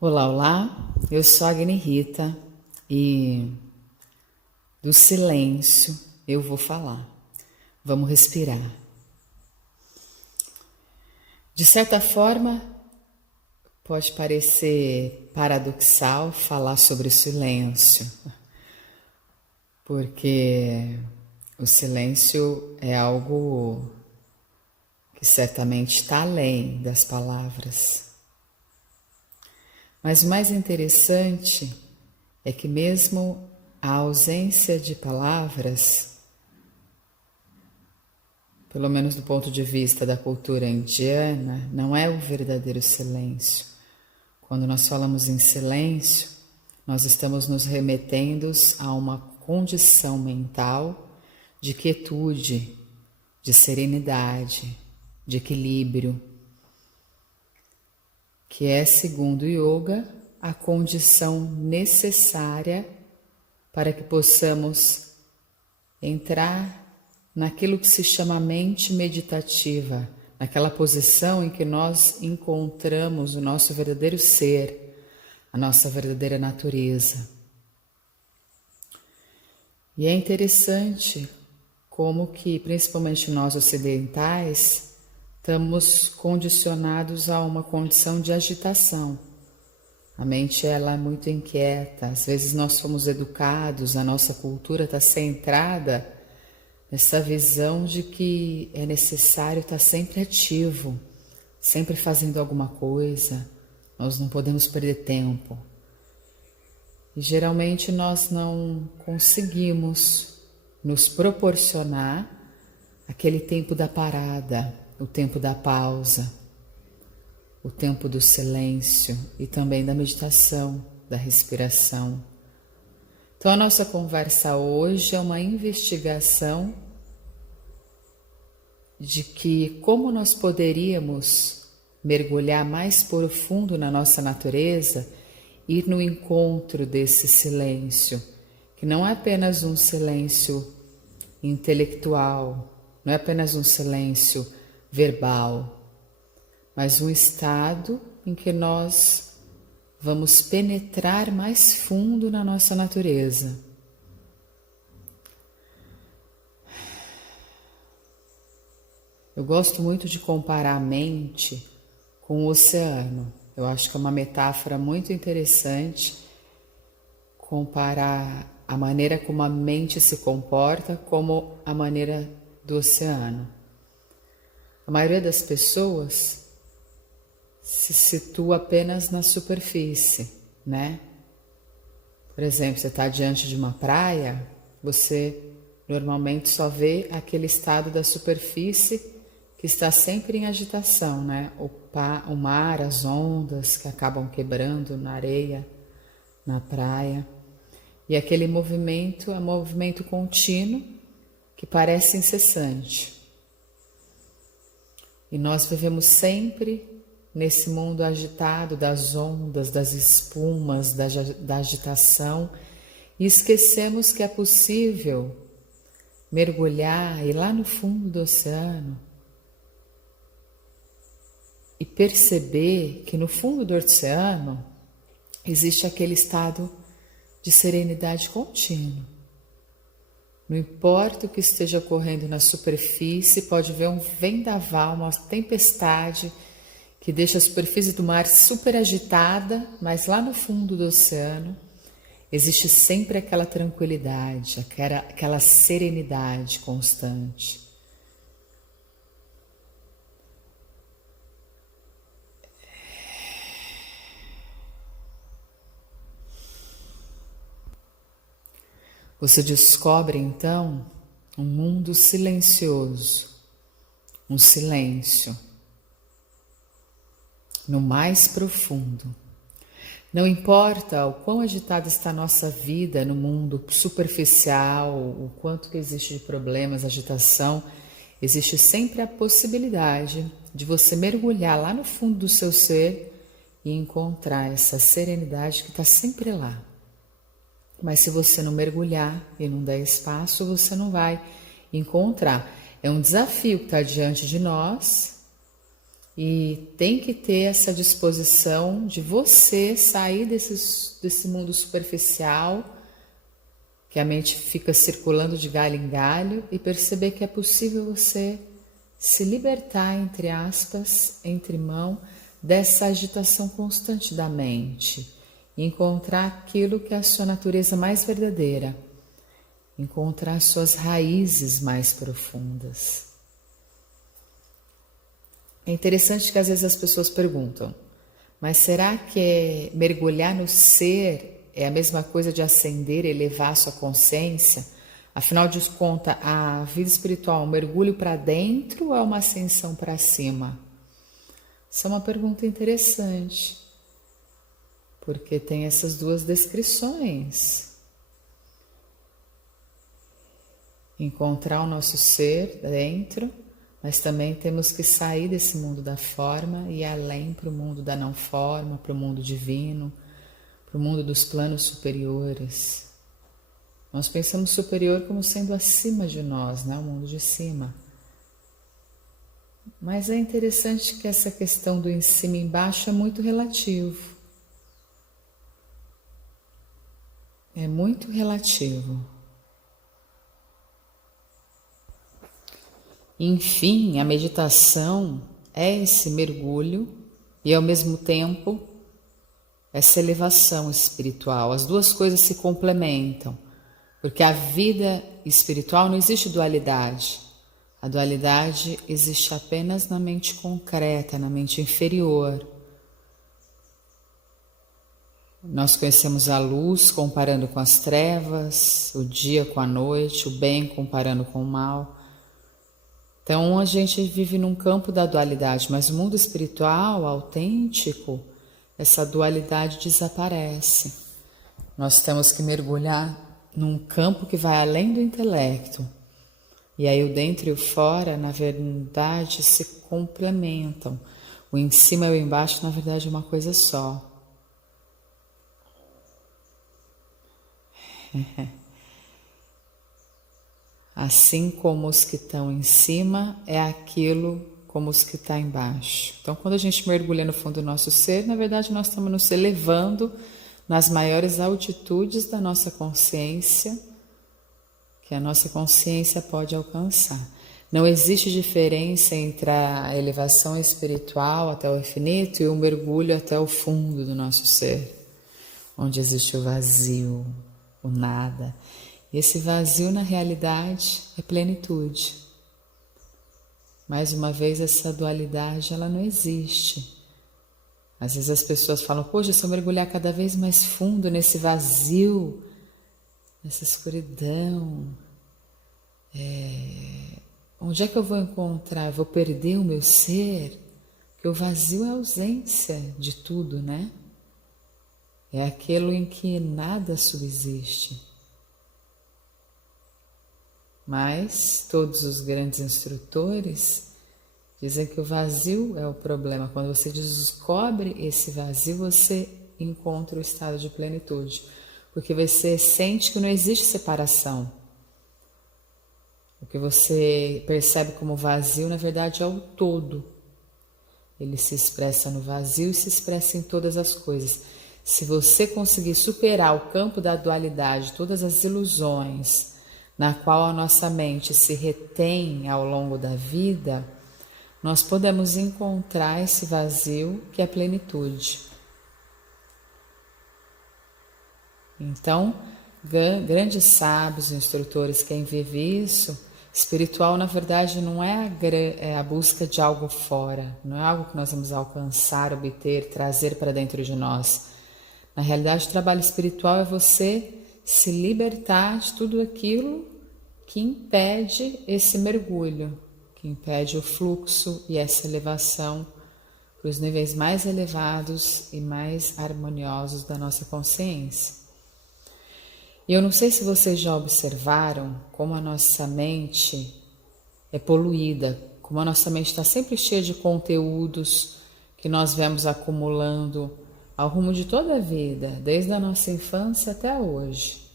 Olá, olá, eu sou a Agni Rita e do silêncio eu vou falar. Vamos respirar. De certa forma, pode parecer paradoxal falar sobre o silêncio, porque o silêncio é algo que certamente está além das palavras. Mas o mais interessante é que mesmo a ausência de palavras, pelo menos do ponto de vista da cultura indiana, não é o verdadeiro silêncio. Quando nós falamos em silêncio, nós estamos nos remetendo a uma condição mental de quietude, de serenidade, de equilíbrio, que é, segundo o yoga, a condição necessária para que possamos entrar naquilo que se chama mente meditativa, naquela posição em que nós encontramos o nosso verdadeiro ser, a nossa verdadeira natureza. E é interessante como que, principalmente nós ocidentais, estamos condicionados a uma condição de agitação. A mente ela é muito inquieta, às vezes nós fomos educados, a nossa cultura está centrada nessa visão de que é necessário estar sempre ativo, sempre fazendo alguma coisa, nós não podemos perder tempo. E geralmente nós não conseguimos nos proporcionar aquele tempo da parada, o tempo da pausa, o tempo do silêncio e também da meditação, da respiração. Então a nossa conversa hoje é uma investigação de que como nós poderíamos mergulhar mais profundo na nossa natureza, ir no encontro desse silêncio, que não é apenas um silêncio intelectual, não é apenas um silêncio verbal, mas um estado em que nós vamos penetrar mais fundo na nossa natureza. Eu gosto muito de comparar a mente com o oceano. Eu acho que é uma metáfora muito interessante comparar a maneira como a mente se comporta como a maneira do oceano. A maioria das pessoas se situa apenas na superfície, né? Por exemplo, você está diante de uma praia, você normalmente só vê aquele estado da superfície que está sempre em agitação, né? O mar, as ondas que acabam quebrando na areia, na praia. E aquele movimento é um movimento contínuo que parece incessante. E nós vivemos sempre nesse mundo agitado das ondas, das espumas, da agitação, e esquecemos que é possível mergulhar e ir lá no fundo do oceano e perceber que no fundo do oceano existe aquele estado de serenidade contínua. Não importa o que esteja ocorrendo na superfície, pode ver um vendaval, uma tempestade que deixa a superfície do mar super agitada, mas lá no fundo do oceano existe sempre aquela tranquilidade, aquela serenidade constante. Você descobre então um mundo silencioso, um silêncio no mais profundo. Não importa o quão agitada está a nossa vida no mundo superficial, o quanto que existe de problemas, agitação, existe sempre a possibilidade de você mergulhar lá no fundo do seu ser e encontrar essa serenidade que está sempre lá. Mas se você não mergulhar e não der espaço, você não vai encontrar. É um desafio que está diante de nós E tem que ter essa disposição de você sair desse mundo superficial, que a mente fica circulando de galho em galho, e perceber que é possível você se libertar, entre aspas, entre mão, dessa agitação constante da mente, e encontrar aquilo que é a sua natureza mais verdadeira, encontrar suas raízes mais profundas. É interessante que às vezes as pessoas perguntam, mas será que mergulhar no ser é a mesma coisa de ascender, elevar a sua consciência? Afinal de contas, a vida espiritual é um mergulho para dentro ou é uma ascensão para cima? Isso é uma pergunta interessante, porque tem essas duas descrições. Encontrar o nosso ser dentro, mas também temos que sair desse mundo da forma e ir além para o mundo da não forma, para o mundo divino, para o mundo dos planos superiores. Nós pensamos superior como sendo acima de nós, né? O mundo de cima. Mas é interessante que essa questão do em cima e embaixo é muito relativo. É muito relativo. Enfim, a meditação é esse mergulho e, ao mesmo tempo, essa elevação espiritual. As duas coisas se complementam, porque a vida espiritual não existe dualidade. A dualidade existe apenas na mente concreta, na mente inferior. Nós conhecemos a luz comparando com as trevas, o dia com a noite, o bem comparando com o mal. Então a gente vive num campo da dualidade, mas no mundo espiritual, autêntico, essa dualidade desaparece. Nós temos que mergulhar num campo que vai além do intelecto. E aí o dentro e o fora, na verdade, se complementam. O em cima e o embaixo, na verdade, é uma coisa só. Assim como os que estão em cima é aquilo como os que estão embaixo. Então, quando a gente mergulha no fundo do nosso ser, na verdade nós estamos nos elevando nas maiores altitudes da nossa consciência, que a nossa consciência pode alcançar. Não existe diferença entre a elevação espiritual até o infinito e o mergulho até o fundo do nosso ser, onde existe o vazio, o nada. E esse vazio, na realidade, é plenitude. Mais uma vez, essa dualidade, ela não existe. Às vezes as pessoas falam, poxa, se eu mergulhar cada vez mais fundo nesse vazio, nessa escuridão, onde é que eu vou encontrar? Eu vou perder o meu ser? Porque o vazio é a ausência de tudo, né? É aquilo em que nada subsiste. Mas todos os grandes instrutores dizem que o vazio é o problema. Quando você descobre esse vazio, você encontra o estado de plenitude. Porque você sente que não existe separação. O que você percebe como vazio, na verdade, é o todo. Ele se expressa no vazio e se expressa em todas as coisas. Se você conseguir superar o campo da dualidade, todas as ilusões na qual a nossa mente se retém ao longo da vida, nós podemos encontrar esse vazio que é a plenitude. Então, grandes sábios, instrutores, quem vive isso, espiritual na verdade não é a busca de algo fora, não é algo que nós vamos alcançar, obter, trazer para dentro de nós. Na realidade, o trabalho espiritual é você se libertar de tudo aquilo que impede esse mergulho, que impede o fluxo e essa elevação para os níveis mais elevados e mais harmoniosos da nossa consciência. E eu não sei se vocês já observaram como a nossa mente é poluída, como a nossa mente está sempre cheia de conteúdos que nós vemos acumulando ao rumo de toda a vida, desde a nossa infância até hoje.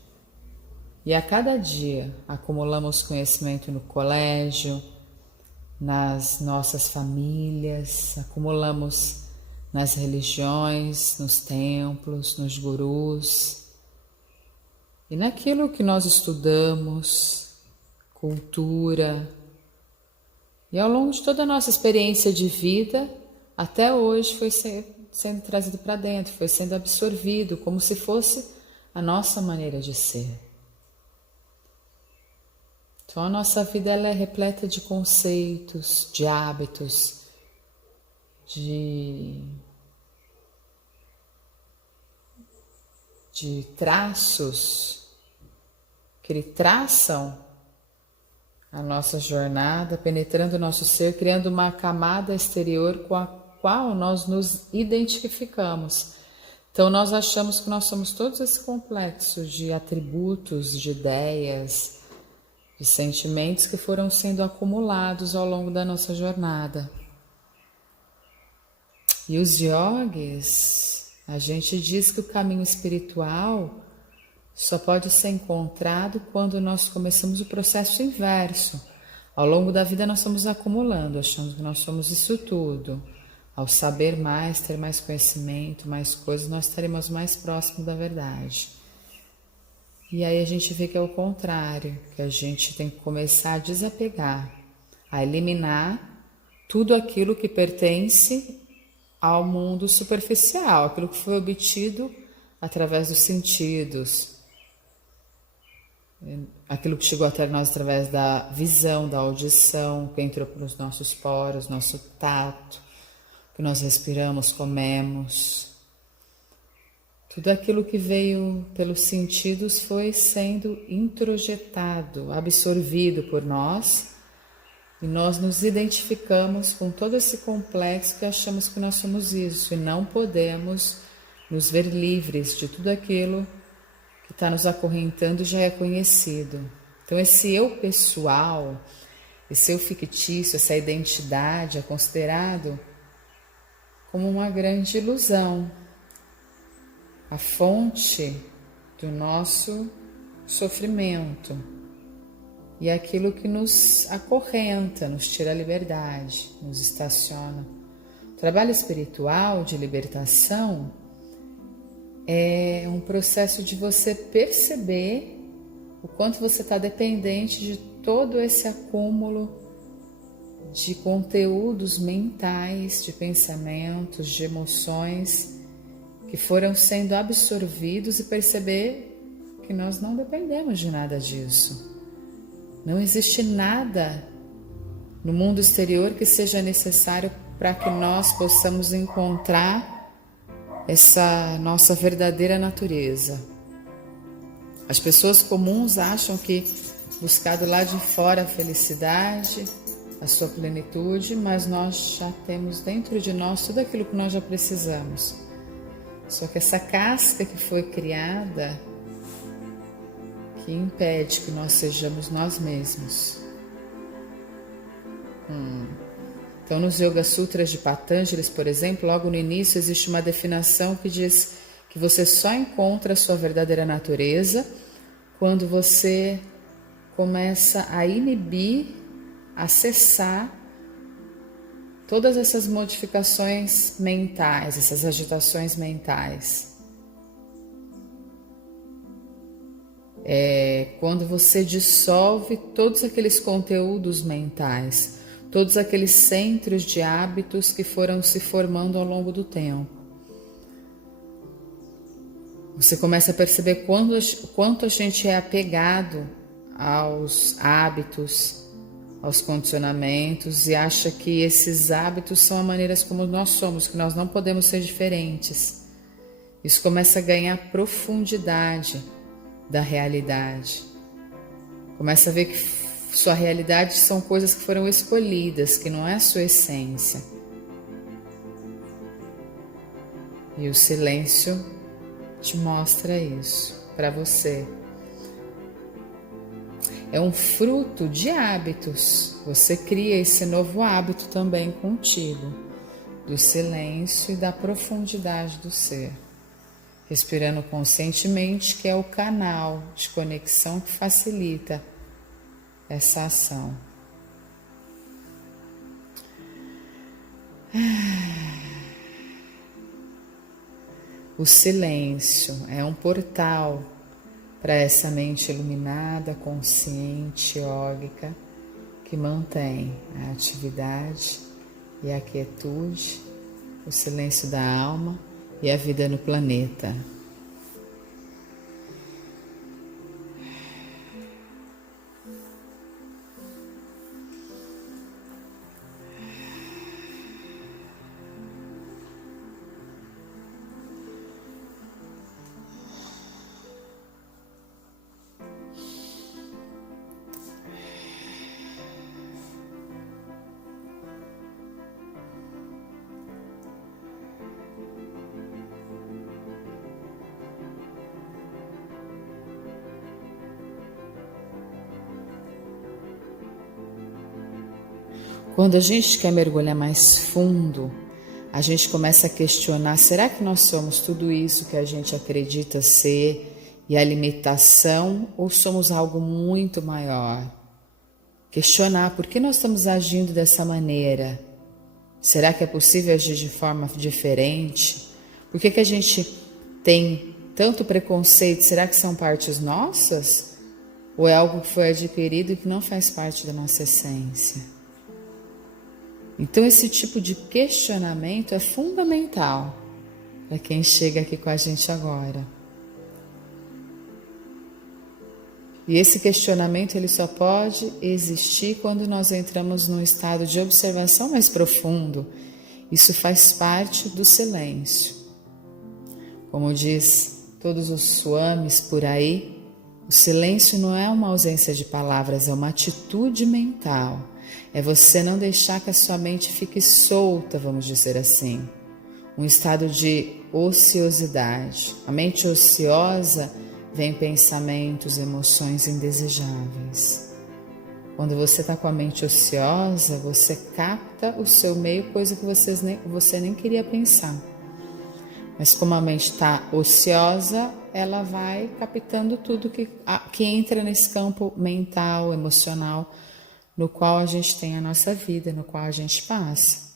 E a cada dia acumulamos conhecimento no colégio, nas nossas famílias, acumulamos nas religiões, nos templos, nos gurus e naquilo que nós estudamos, cultura, e ao longo de toda a nossa experiência de vida, até hoje foi sendo trazido para dentro, foi sendo absorvido como se fosse a nossa maneira de ser. Então a nossa vida ela é repleta de conceitos, de hábitos, de traços que traçam a nossa jornada, penetrando o nosso ser, criando uma camada exterior com a qual nós nos identificamos. Então nós achamos que nós somos todos esse complexo de atributos, de ideias, de sentimentos que foram sendo acumulados ao longo da nossa jornada. E os yogis, a gente diz que o caminho espiritual só pode ser encontrado quando nós começamos o processo inverso. Ao longo da vida nós estamos acumulando, achando que nós somos isso tudo. Ao saber mais, ter mais conhecimento, mais coisas, nós estaremos mais próximos da verdade. E aí a gente vê que é o contrário, que a gente tem que começar a desapegar, a eliminar tudo aquilo que pertence ao mundo superficial, aquilo que foi obtido através dos sentidos, aquilo que chegou até nós através da visão, da audição, que entrou pelos nossos poros, nosso tato, que nós respiramos, comemos. Tudo aquilo que veio pelos sentidos foi sendo introjetado, absorvido por nós, e nós nos identificamos com todo esse complexo que achamos que nós somos isso, e não podemos nos ver livres de tudo aquilo que está nos acorrentando e já é conhecido. Então esse eu pessoal, esse eu fictício, essa identidade é considerado como uma grande ilusão, a fonte do nosso sofrimento e aquilo que nos acorrenta, nos tira a liberdade, nos estaciona. O trabalho espiritual de libertação é um processo de você perceber o quanto você está dependente de todo esse acúmulo de conteúdos mentais, de pensamentos, de emoções que foram sendo absorvidos e perceber que nós não dependemos de nada disso. Não existe nada no mundo exterior que seja necessário para que nós possamos encontrar essa nossa verdadeira natureza. As pessoas comuns acham que buscar do lado de fora a felicidade, a sua plenitude, mas nós já temos dentro de nós tudo aquilo que nós já precisamos. Só que essa casca que foi criada, que impede que nós sejamos nós mesmos. Então nos Yoga Sutras de Patanjali, por exemplo, logo no início existe uma definição que diz que você só encontra a sua verdadeira natureza quando você começa a inibir, a cessar todas essas modificações mentais, essas agitações mentais. É quando você dissolve todos aqueles conteúdos mentais, todos aqueles centros de hábitos que foram se formando ao longo do tempo. Você começa a perceber quanto a gente é apegado aos hábitos, aos condicionamentos e acha que esses hábitos são as maneiras como nós somos, que nós não podemos ser diferentes. Isso começa a ganhar profundidade da realidade. Começa a ver que sua realidade são coisas que foram escolhidas, que não é a sua essência. E o silêncio te mostra isso para você. É um fruto de hábitos. Você cria esse novo hábito também contigo, do silêncio e da profundidade do ser. Respirando conscientemente, que é o canal de conexão que facilita essa ação. O silêncio é um portal para essa mente iluminada, consciente, yógica, que mantém a atividade e a quietude, o silêncio da alma e a vida no planeta. Quando a gente quer mergulhar mais fundo, a gente começa a questionar, será que nós somos tudo isso que a gente acredita ser e a limitação, ou somos algo muito maior? Questionar por que nós estamos agindo dessa maneira. Será que é possível agir de forma diferente? Por que a gente tem tanto preconceito? Será que são partes nossas? Ou é algo que foi adquirido e que não faz parte da nossa essência? Então esse tipo de questionamento é fundamental para quem chega aqui com a gente agora. E esse questionamento ele só pode existir quando nós entramos num estado de observação mais profundo. Isso faz parte do silêncio. Como diz todos os swamis por aí, o silêncio não é uma ausência de palavras, é uma atitude mental. É você não deixar que a sua mente fique solta, vamos dizer assim. Um estado de ociosidade. A mente ociosa vem pensamentos, emoções indesejáveis. Quando você está com a mente ociosa, você capta o seu meio, coisa que você nem queria pensar. Mas como a mente está ociosa, ela vai captando tudo que entra nesse campo mental, emocional, no qual a gente tem a nossa vida, no qual a gente passa.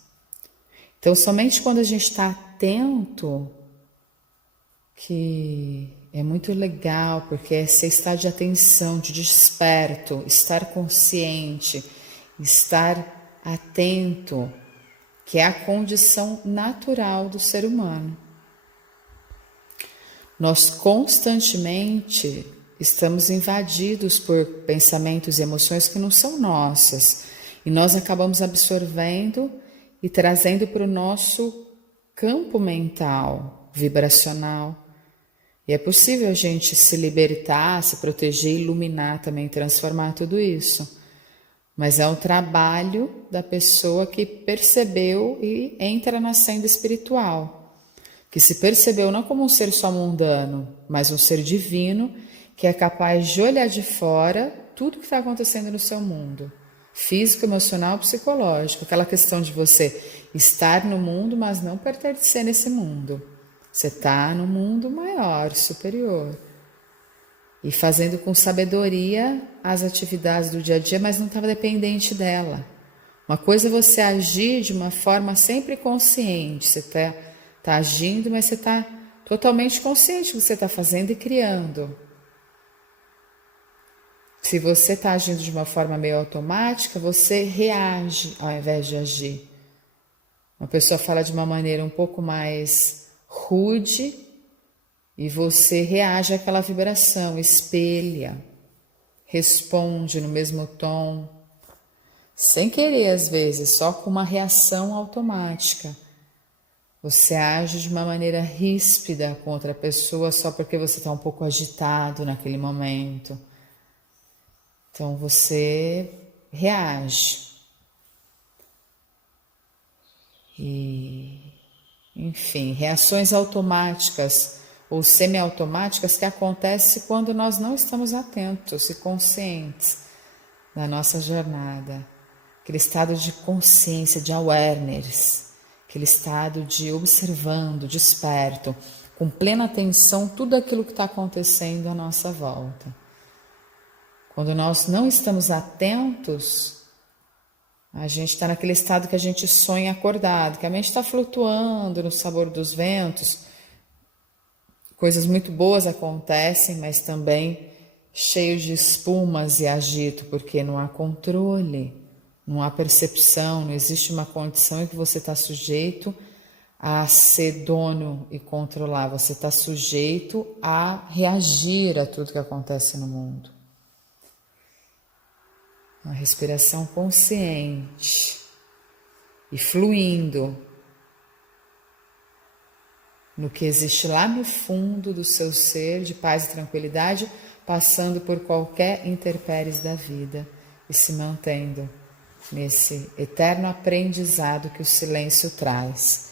Então, somente quando a gente está atento, que é muito legal, porque esse estado de atenção, de desperto, estar consciente, estar atento, que é a condição natural do ser humano. Nós constantemente estamos invadidos por pensamentos e emoções que não são nossas. E nós acabamos absorvendo e trazendo para o nosso campo mental, vibracional. E é possível a gente se libertar, se proteger, iluminar também, transformar tudo isso. Mas é um trabalho da pessoa que percebeu e entra na senda espiritual. Que se percebeu não como um ser só mundano, mas um ser divino, que é capaz de olhar de fora tudo que está acontecendo no seu mundo, físico, emocional, psicológico, aquela questão de você estar no mundo, mas não pertencer nesse mundo. Você está no mundo maior, superior, e fazendo com sabedoria as atividades do dia a dia, mas não estava dependente dela. Uma coisa é você agir de uma forma sempre consciente, você está agindo, mas você está totalmente consciente do que você está fazendo e criando. Se você está agindo de uma forma meio automática, você reage ao invés de agir. Uma pessoa fala de uma maneira um pouco mais rude e você reage àquela vibração, espelha, responde no mesmo tom, sem querer às vezes, só com uma reação automática. Você age de uma maneira ríspida com outra pessoa só porque você está um pouco agitado naquele momento. Então você reage. E, enfim, reações automáticas ou semiautomáticas que acontecem quando nós não estamos atentos e conscientes da nossa jornada. Aquele estado de consciência, de awareness, aquele estado de observando, desperto, com plena atenção tudo aquilo que está acontecendo à nossa volta. Quando nós não estamos atentos, A gente está naquele estado que a gente sonha acordado, que a mente está flutuando no sabor dos ventos. Coisas muito boas acontecem, mas também cheio de espumas e agito, porque não há controle, não há percepção, não existe uma condição em que você está sujeito a ser dono e controlar, você está sujeito a reagir a tudo que acontece no mundo. Uma respiração consciente e fluindo no que existe lá no fundo do seu ser, de paz e tranquilidade, passando por qualquer intempéries da vida e se mantendo nesse eterno aprendizado que o silêncio traz.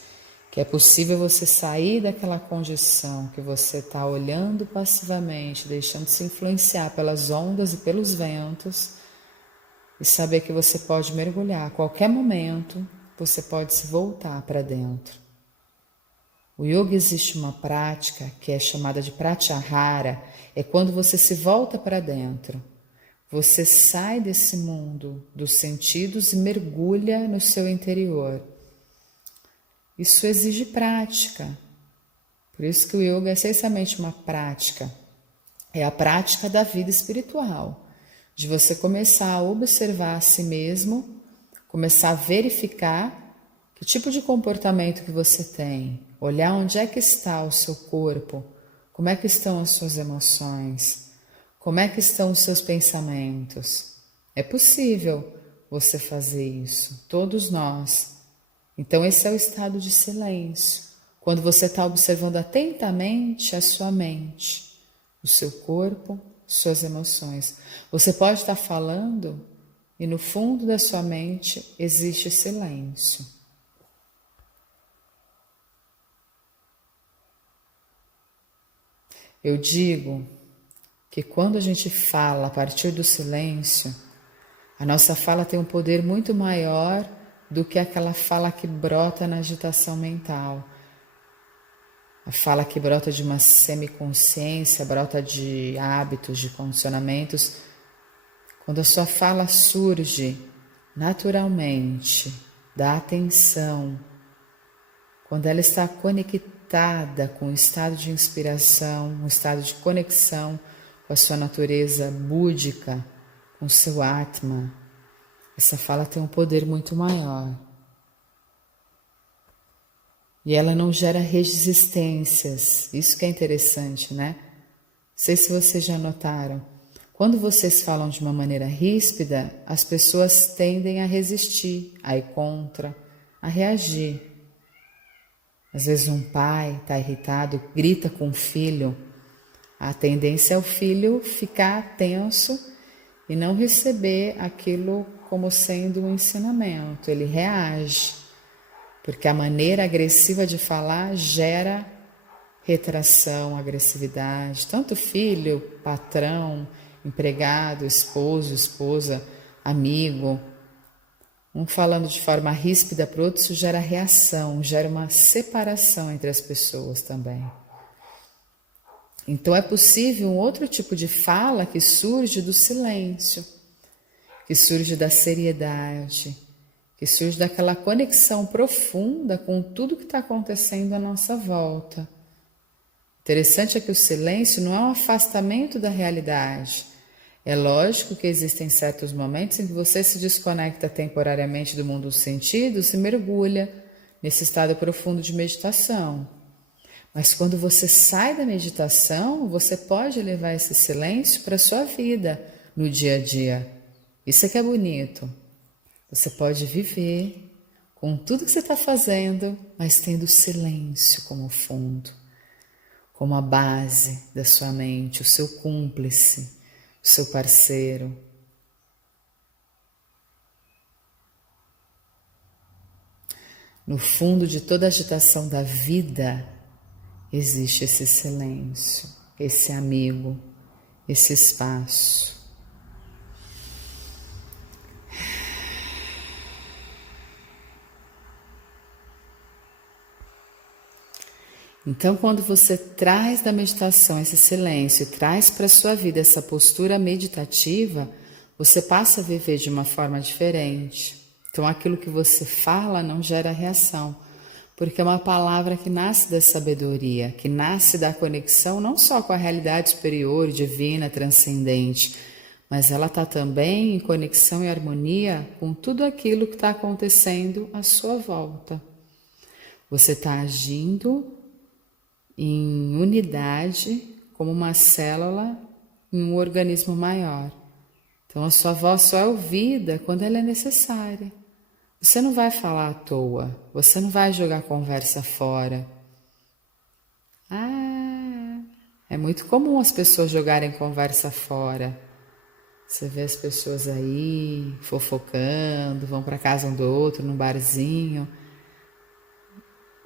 Que é possível você sair daquela condição que você está olhando passivamente, deixando-se influenciar pelas ondas e pelos ventos, e saber que você pode mergulhar a qualquer momento, você pode se voltar para dentro. O yoga existe uma prática que é chamada de pratyahara, é quando você se volta para dentro. Você sai desse mundo dos sentidos e mergulha no seu interior. Isso exige prática. Por isso que o yoga é essencialmente uma prática. É a prática da vida espiritual. De você começar a observar a si mesmo, começar a verificar que tipo de comportamento que você tem, olhar onde é que está o seu corpo, como é que estão as suas emoções, como é que estão os seus pensamentos. É possível você fazer isso, todos nós. Então esse é o estado de silêncio, quando você está observando atentamente a sua mente, o seu corpo, suas emoções. Você pode estar falando e no fundo da sua mente existe silêncio. Eu digo que quando a gente fala a partir do silêncio, a nossa fala tem um poder muito maior do que aquela fala que brota na agitação mental. A fala que brota de uma semiconsciência, brota de hábitos, de condicionamentos. Quando a sua fala surge naturalmente da atenção, quando ela está conectada com um estado de inspiração, um estado de conexão com a sua natureza búdica, com o seu Atma, essa fala tem um poder muito maior. E ela não gera resistências. Isso que é interessante, né? Não sei se vocês já notaram. Quando vocês falam de uma maneira ríspida, as pessoas tendem a resistir, a ir contra, a reagir. Às vezes um pai está irritado, grita com o filho. A tendência é o filho ficar tenso e não receber aquilo como sendo um ensinamento. Ele reage. Porque a maneira agressiva de falar gera retração, agressividade. Tanto filho, patrão, empregado, esposo, esposa, amigo. Um falando de forma ríspida para o outro, isso gera reação, gera uma separação entre as pessoas também. Então é possível um outro tipo de fala que surge do silêncio, que surge da seriedade, que surge daquela conexão profunda com tudo que está acontecendo à nossa volta. Interessante é que o silêncio não é um afastamento da realidade. É lógico que existem certos momentos em que você se desconecta temporariamente do mundo dos sentidos e mergulha nesse estado profundo de meditação. Mas quando você sai da meditação, você pode levar esse silêncio para a sua vida no dia a dia. Isso é que é bonito. Você pode viver com tudo que você está fazendo, mas tendo silêncio como fundo, como a base da sua mente, o seu cúmplice, o seu parceiro. No fundo de toda a agitação da vida, existe esse silêncio, esse amigo, esse espaço. Então, quando você traz da meditação esse silêncio e traz para a sua vida essa postura meditativa, você passa a viver de uma forma diferente. Então aquilo que você fala não gera reação, porque é uma palavra que nasce da sabedoria, que nasce da conexão não só com a realidade superior, divina, transcendente, mas ela está também em conexão e harmonia com tudo aquilo que está acontecendo à sua volta. Você está agindo em unidade como uma célula em um organismo maior. Então a sua voz só é ouvida quando ela é necessária. Você não vai falar à toa, você não vai jogar conversa fora. É muito comum as pessoas jogarem conversa fora. Você vê as pessoas aí fofocando, vão para casa um do outro, num barzinho,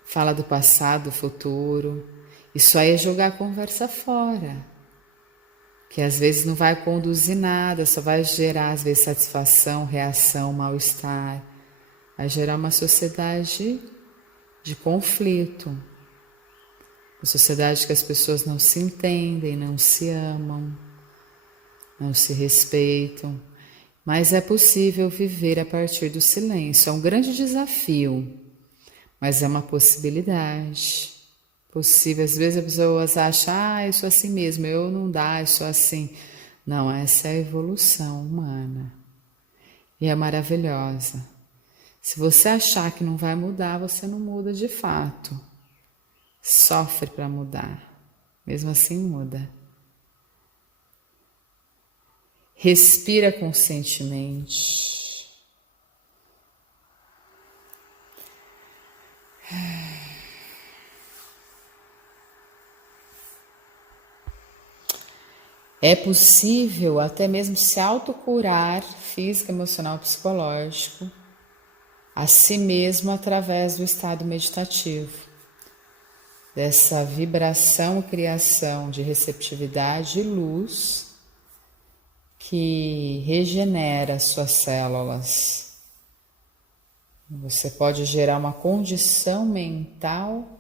fala do passado, do futuro. Isso aí é jogar a conversa fora, que às vezes não vai conduzir nada, só vai gerar às vezes satisfação, reação, mal-estar. Vai gerar uma sociedade de conflito, uma sociedade que as pessoas não se entendem, não se amam, não se respeitam. Mas é possível viver a partir do silêncio. É um grande desafio, mas é uma possibilidade. Possível. Às vezes as pessoas acham, eu sou assim mesmo, eu não dá, eu sou assim. Não, essa é a evolução humana. E é maravilhosa. Se você achar que não vai mudar, você não muda de fato. Sofre para mudar. Mesmo assim muda. Respira conscientemente. É possível até mesmo se autocurar físico, emocional, psicológico a si mesmo através do estado meditativo, dessa vibração e criação de receptividade e luz que regenera suas células. Você pode gerar uma condição mental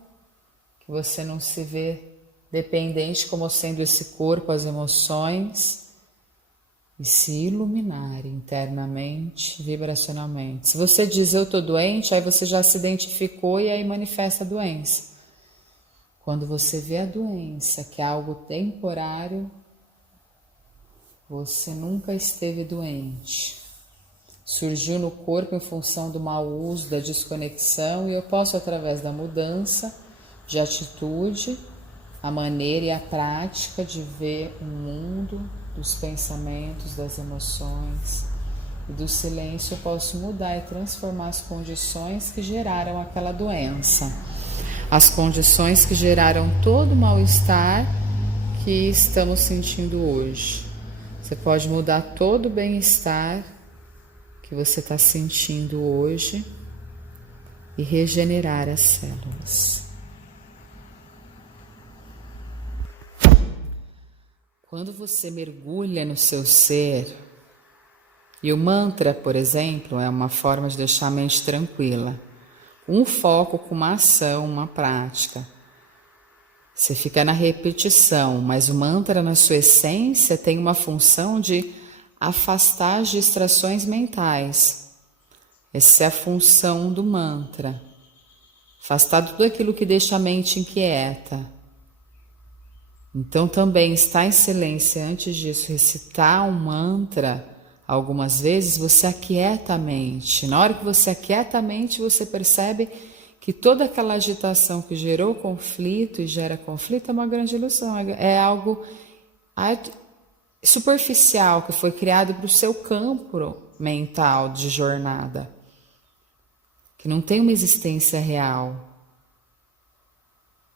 que você não se vê dependente como sendo esse corpo, as emoções, e se iluminar internamente, vibracionalmente. Se você diz eu estou doente, aí você já se identificou e aí manifesta a doença. Quando você vê a doença, que é algo temporário, você nunca esteve doente. Surgiu no corpo em função do mau uso, da desconexão, e eu posso, através da mudança de atitude, a maneira e a prática de ver o mundo, dos pensamentos, das emoções e do silêncio, eu posso mudar e transformar as condições que geraram aquela doença, as condições que geraram todo o mal-estar que estamos sentindo hoje. Você pode mudar todo o bem-estar que você está sentindo hoje e regenerar as células. Quando você mergulha no seu ser, e o mantra, por exemplo, é uma forma de deixar a mente tranquila, um foco com uma ação, uma prática. Você fica na repetição, mas o mantra, na sua essência, tem uma função de afastar as distrações mentais. Essa é a função do mantra. Afastar tudo aquilo que deixa a mente inquieta. Então também estar em silêncio, antes disso, recitar um mantra, algumas vezes você aquieta a mente. Na hora que você aquieta a mente, você percebe que toda aquela agitação que gerou conflito e gera conflito é uma grande ilusão, é algo superficial que foi criado para o seu campo mental de jornada, que não tem uma existência real.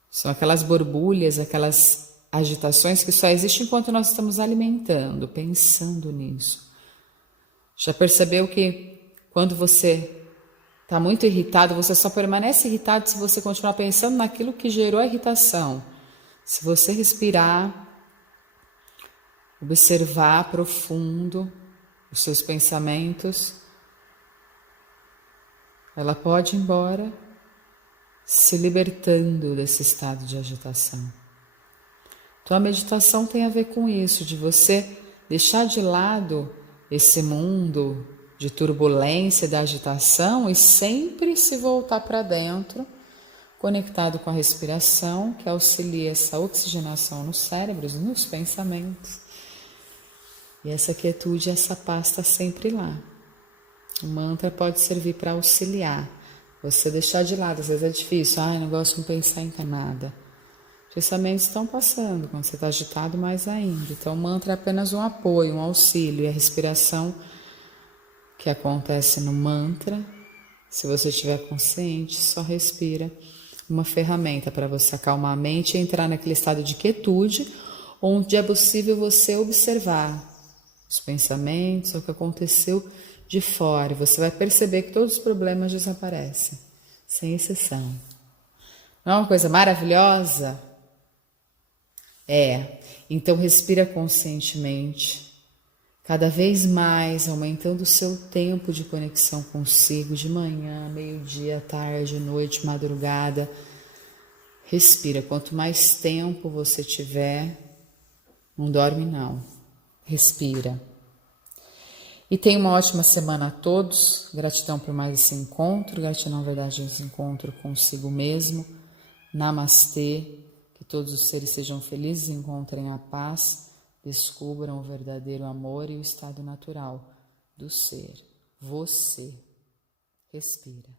São aquelas borbulhas, aquelas agitações que só existem enquanto nós estamos alimentando, pensando nisso. Já percebeu que quando você está muito irritado, você só permanece irritado se você continuar pensando naquilo que gerou a irritação? Se você respirar, observar profundo os seus pensamentos, ela pode ir embora se libertando desse estado de agitação. Então a meditação tem a ver com isso, de você deixar de lado esse mundo de turbulência, da agitação e sempre se voltar para dentro, conectado com a respiração, que auxilia essa oxigenação nos cérebros, nos pensamentos. E essa quietude, essa paz está sempre lá. O mantra pode servir para auxiliar. Você deixar de lado, às vezes é difícil. Não gosto de pensar em nada. Os pensamentos estão passando, quando você está agitado, mais ainda. Então o mantra é apenas um apoio, um auxílio. E a respiração que acontece no mantra, se você estiver consciente, só respira. Uma ferramenta para você acalmar a mente e entrar naquele estado de quietude, onde é possível você observar os pensamentos, o que aconteceu de fora. E você vai perceber que todos os problemas desaparecem, sem exceção. Não é uma coisa maravilhosa? Então respira conscientemente, cada vez mais aumentando o seu tempo de conexão consigo, de manhã, meio-dia, tarde, noite, madrugada. Respira, quanto mais tempo você tiver, não dorme não, respira. E tenha uma ótima semana a todos, gratidão por mais esse encontro, gratidão, verdade, esse encontro consigo mesmo. Namastê, que todos os seres sejam felizes, encontrem a paz, descubram o verdadeiro amor e o estado natural do ser. Você respira.